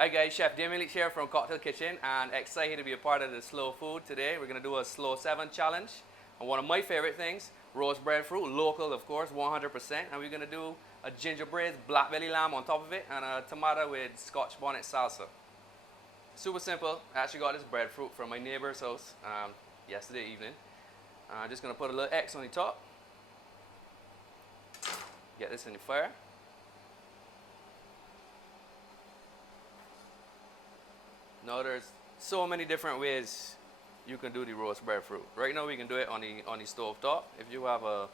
Hi guys, Chef Damian Leach here from Cocktail Kitchen and excited to be a part of the slow food today. We're going to do a slow 7 challenge. And one of my favorite things, roast breadfruit, local of course, 100%. And we're going to do a ginger braised black belly lamb on top of it and a tomato with scotch bonnet salsa. Super simple. I actually got this breadfruit from my neighbor's house yesterday evening. I'm just going to put a little X on the top. Get this in the fire. Now there's so many different ways you can do the roast breadfruit. Right now we can do it on the stove top. If you have a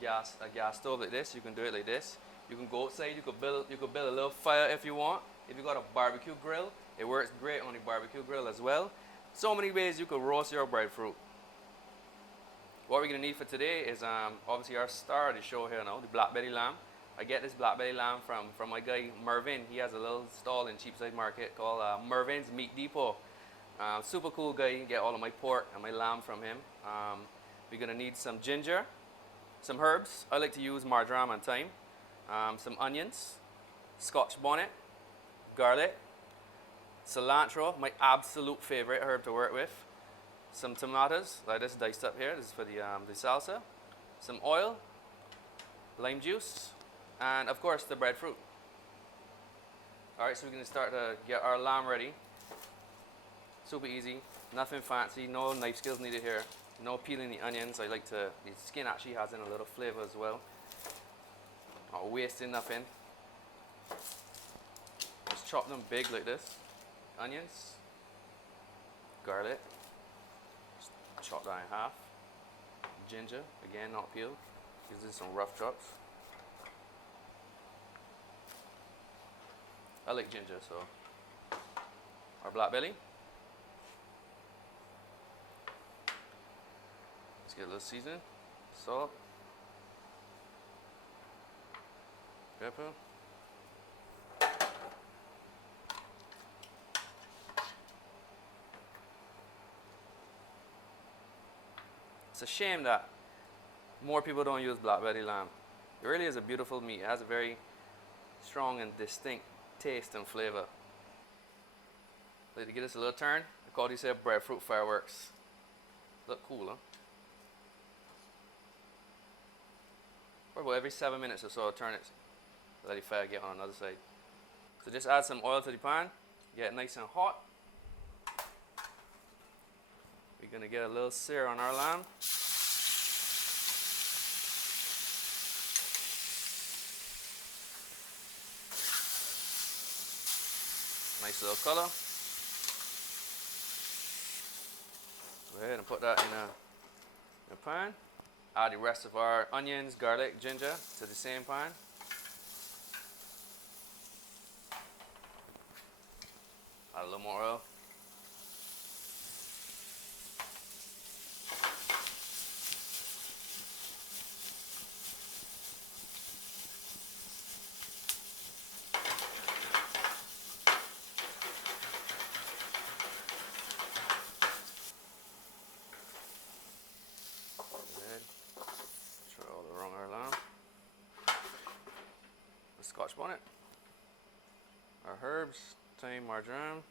gas stove like this, you can do it like this. You can go outside. You could build a little fire if you want. If you got a barbecue grill, it works great on the barbecue grill as well. So many ways you could roast your breadfruit. What we're gonna need for today is obviously our star of the show here now, the black belly lamb. I get this black belly lamb from my guy Mervin. He has a little stall in Cheapside Market called Mervin's Meat Depot. Super cool guy. You get all of my pork and my lamb from him. We're gonna need some ginger, some herbs. I like to use marjoram and thyme. Some onions, scotch bonnet, garlic, cilantro, my absolute favorite herb to work with. Some tomatoes, like this diced up here. This is for the salsa. Some oil, lime juice, and of course the breadfruit. Alright, so we're going to start to get our lamb ready. Super easy, nothing fancy, no knife skills needed here. No peeling the onions. The skin actually has in a little flavor as well. Not wasting nothing. Just chop them big like this. Onions, garlic, just chop that in half. Ginger, again not peeled. These are some rough chops. I like ginger, so our black belly. Let's get a little seasoning, salt, pepper. It's a shame that more people don't use black belly lamb. It really is a beautiful meat. It has a very strong and distinct taste and flavor. Like to give this a little turn. I call these here breadfruit fireworks. Look cool, huh? Probably every 7 minutes or so, turn it. Let the fire get on another side. So just add some oil to the pan. Get it nice and hot. We're gonna get a little sear on our lamb. Nice little color. Go ahead and put that in a pan. Add the rest of our onions, garlic, ginger to the same pan. Add a little more oil. Scotch bonnet, our herbs, thyme, marjoram.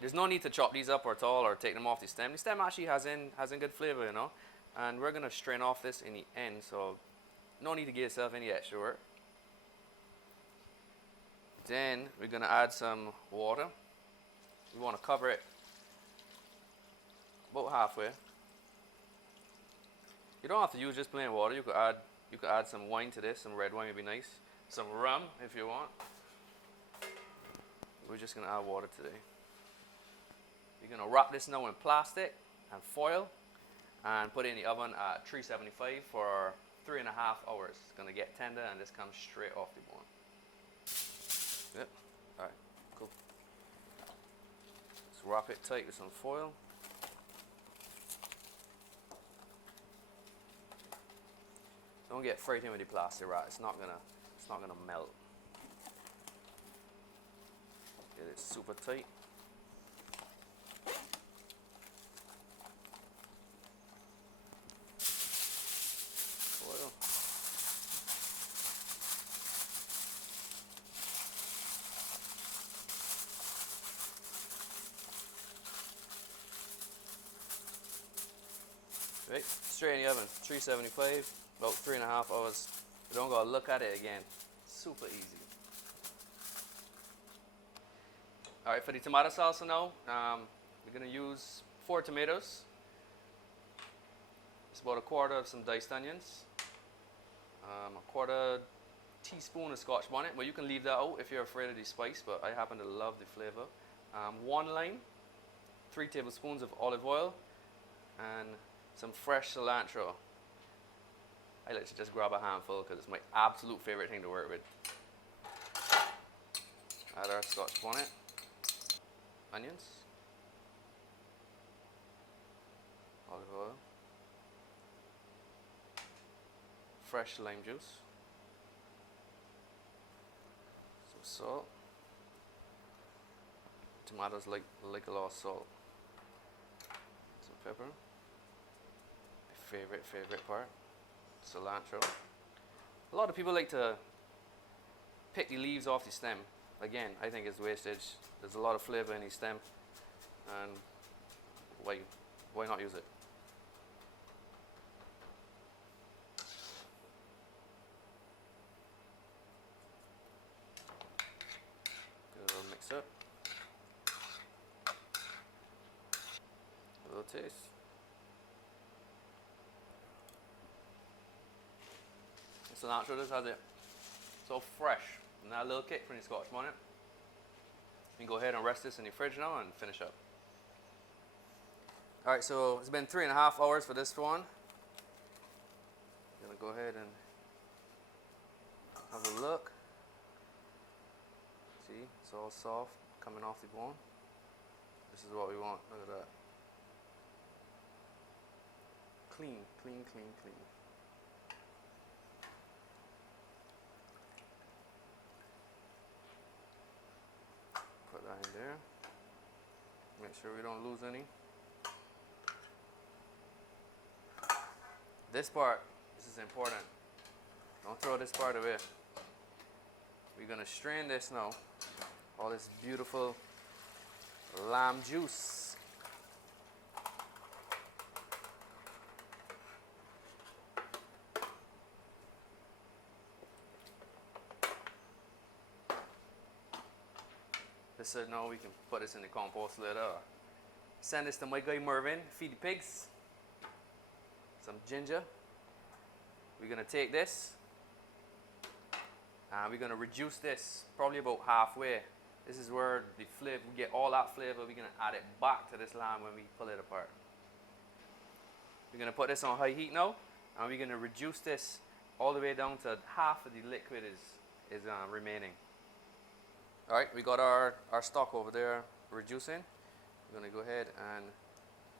There's no need to chop these up at all or take them off the stem. The stem actually has in good flavor, you know. And we're gonna strain off this in the end, so no need to give yourself any extra work. Then we're gonna add some water. We want to cover it about halfway. You don't have to use just plain water. You could add some wine to this. Some red wine would be nice. Some rum if you want. We're just gonna add water today. You're gonna wrap this now in plastic and foil and put it in the oven at 375 for 3.5 hours. It's gonna get tender and this comes straight off the bone. Yep. All right. Cool. Let's wrap it tight with some foil. Don't get frightened with the plastic wrap. It's not gonna melt. Get it super tight. Foil. Right, straight in the oven, 375, about 3.5 hours. You don't gotta look at it again. Super easy. All right, for the tomato salsa now, we're gonna use 4 tomatoes. It's about a quarter of some diced onions, a quarter teaspoon of Scotch bonnet. Well, you can leave that out if you're afraid of the spice, but I happen to love the flavor. 1 lime, 3 tablespoons of olive oil, and some fresh cilantro. I like to just grab a handful because it's my absolute favorite thing to work with. Add our Scotch bonnet, onions, olive oil, fresh lime juice, some salt. Tomatoes like a lot of salt. Some pepper. My favorite part, cilantro. A lot of people like to pick the leaves off the stem. Again, I think it's wastage. There's a lot of flavor in the stem, and why not use it? Give it a little mix up. A little taste. The cilantro just has it so fresh, and that little kick from the Scotch bonnet. You can go ahead and rest this in the fridge now and finish up. Alright, so it's been 3.5 hours for this one. I'm gonna go ahead and have a look. See, it's all soft, coming off the bone. This is what we want, look at that. Clean, clean, clean, clean. Put that in there. Make sure we don't lose any. This part, this is important. Don't throw this part away. We're gonna strain this now. All this beautiful lamb juice. This is now we can put this in the compost later. Send this to my guy Mervin, feed the pigs. Some ginger. We're gonna take this and we're gonna reduce this probably about halfway. This is where the flavor, we get all that flavor. We're gonna add it back to this lamb when we pull it apart. We're gonna put this on high heat now, and we're gonna reduce this all the way down to half of the liquid is remaining. All right, we got our stock over there reducing. We're gonna go ahead and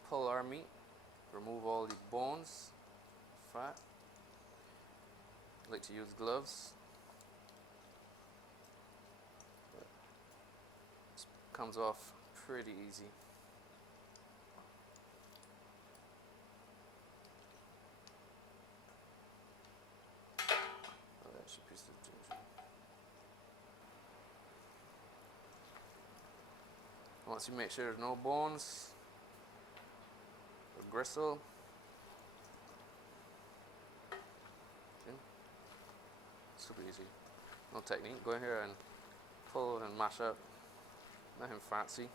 pull our meat. Remove all the bones, fat. I like to use gloves. This comes off pretty easy. Oh, that's a piece of ginger. Once you make sure there's no bones, gristle. Okay. Super easy. No technique. Go in here and pull and mash up. Nothing fancy.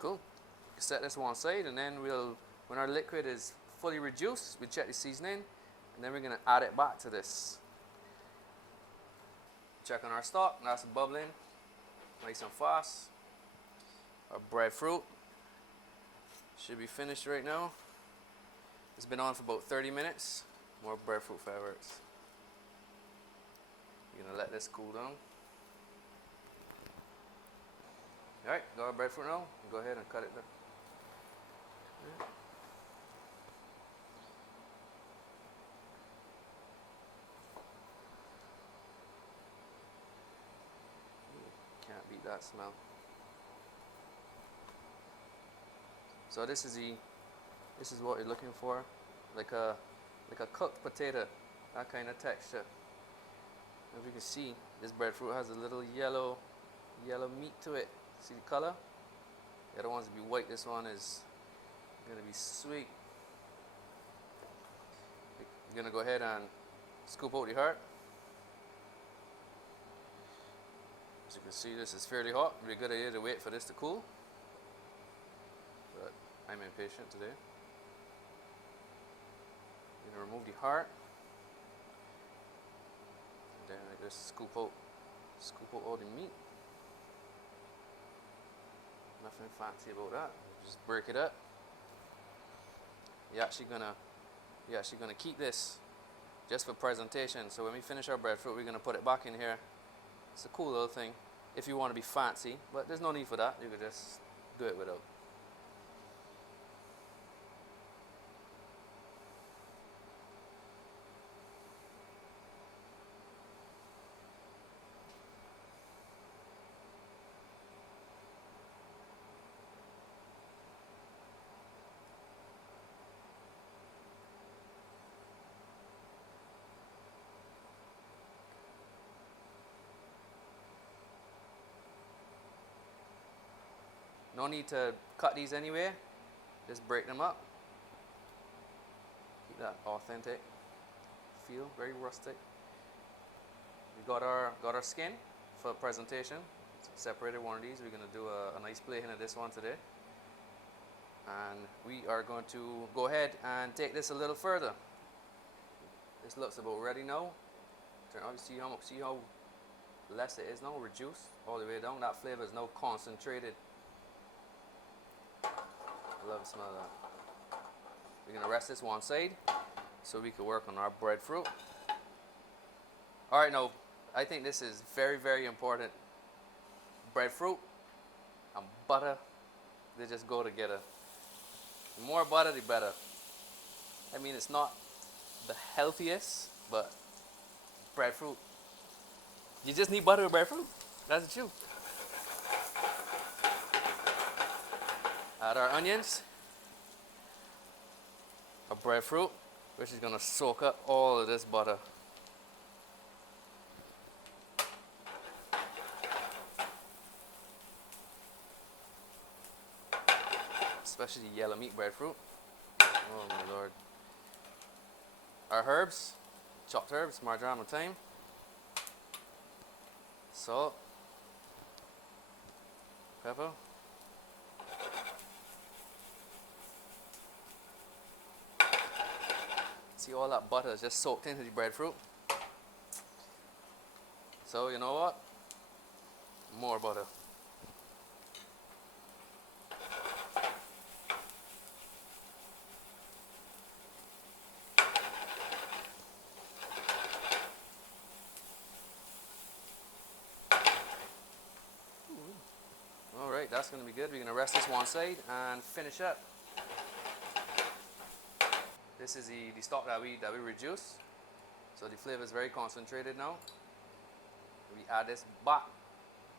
Cool. Set this one side, and then when our liquid is fully reduced, we check the seasoning, and then we're going to add it back to this. Check on our stock, that's bubbling, nice and fast. Our breadfruit should be finished right now. It's been on for about 30 minutes. More breadfruit favorites. You're going to let this cool down. Alright, got our breadfruit now. Go ahead and cut it there. Can't beat that smell. So this is what you're looking for, like a cooked potato. that kind of texture. As you can see, this breadfruit has a little yellow meat to it. See the color? The other ones will be white. This one is gonna be sweet. You're gonna go ahead and scoop out the heart. As you can see, this is fairly hot. It'd be a good idea to wait for this to cool. But I'm impatient today. I'm gonna remove the heart. And then I just scoop out all the meat. Nothing fancy about that. Just break it up. You're actually gonna keep this just for presentation. So when we finish our breadfruit, we're gonna put it back in here. It's a cool little thing if you want to be fancy, but there's no need for that. You could just do it without. No need to cut these anyway. Just break them up. Keep that authentic feel, very rustic. We got our skin for presentation. Separated one of these. We're gonna do a nice plating of this one today. And we are going to go ahead and take this a little further. This looks about ready now. Turn on, see how less it is now, reduced all the way down. That flavor is now concentrated. I love the smell of that. We're gonna rest this one side so we can work on our breadfruit. All right, now I think this is very, very important. Breadfruit and butter, they just go together. The more butter, the better. I mean, it's not the healthiest, but breadfruit, you just need butter with breadfruit. That's the truth. Add our onions, our breadfruit, which is gonna soak up all of this butter. Especially the yellow meat breadfruit. Oh my lord. Our herbs, chopped herbs, marjoram and thyme, salt, pepper. See, all that butter is just soaked into the breadfruit. So you know what? More butter. All right, that's going to be good. We're going to rest this one side and finish up. This is the stock that we reduced. So the flavor is very concentrated now. We add this back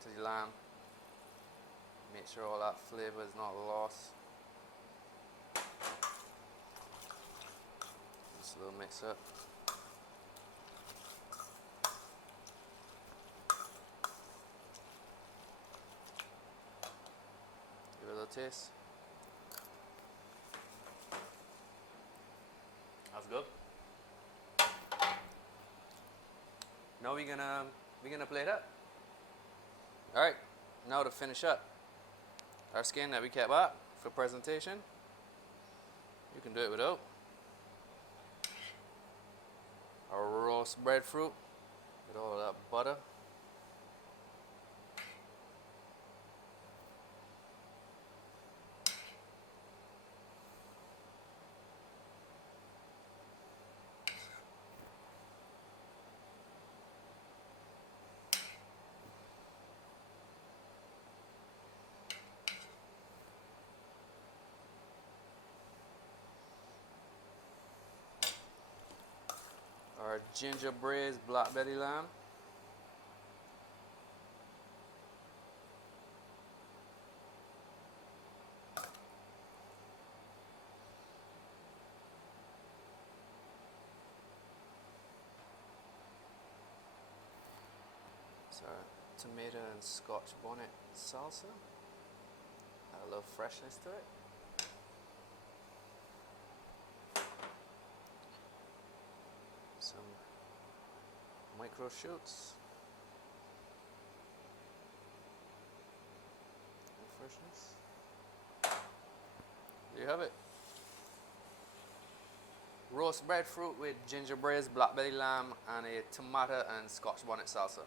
to the lamb. Make sure all that flavor is not lost. Just a little mix up. Give it a little taste. That's good. Now we're gonna plate up. All right. Now to finish up our skin that we kept out for presentation. You can do it without. Our roast breadfruit with all of that butter. Our ginger braised black belly lamb. So tomato and Scotch bonnet salsa. Add a little freshness to it. Some micro shoots. And freshness. There you have it. Roast breadfruit with ginger braised black belly lamb and a tomato and Scotch bonnet salsa.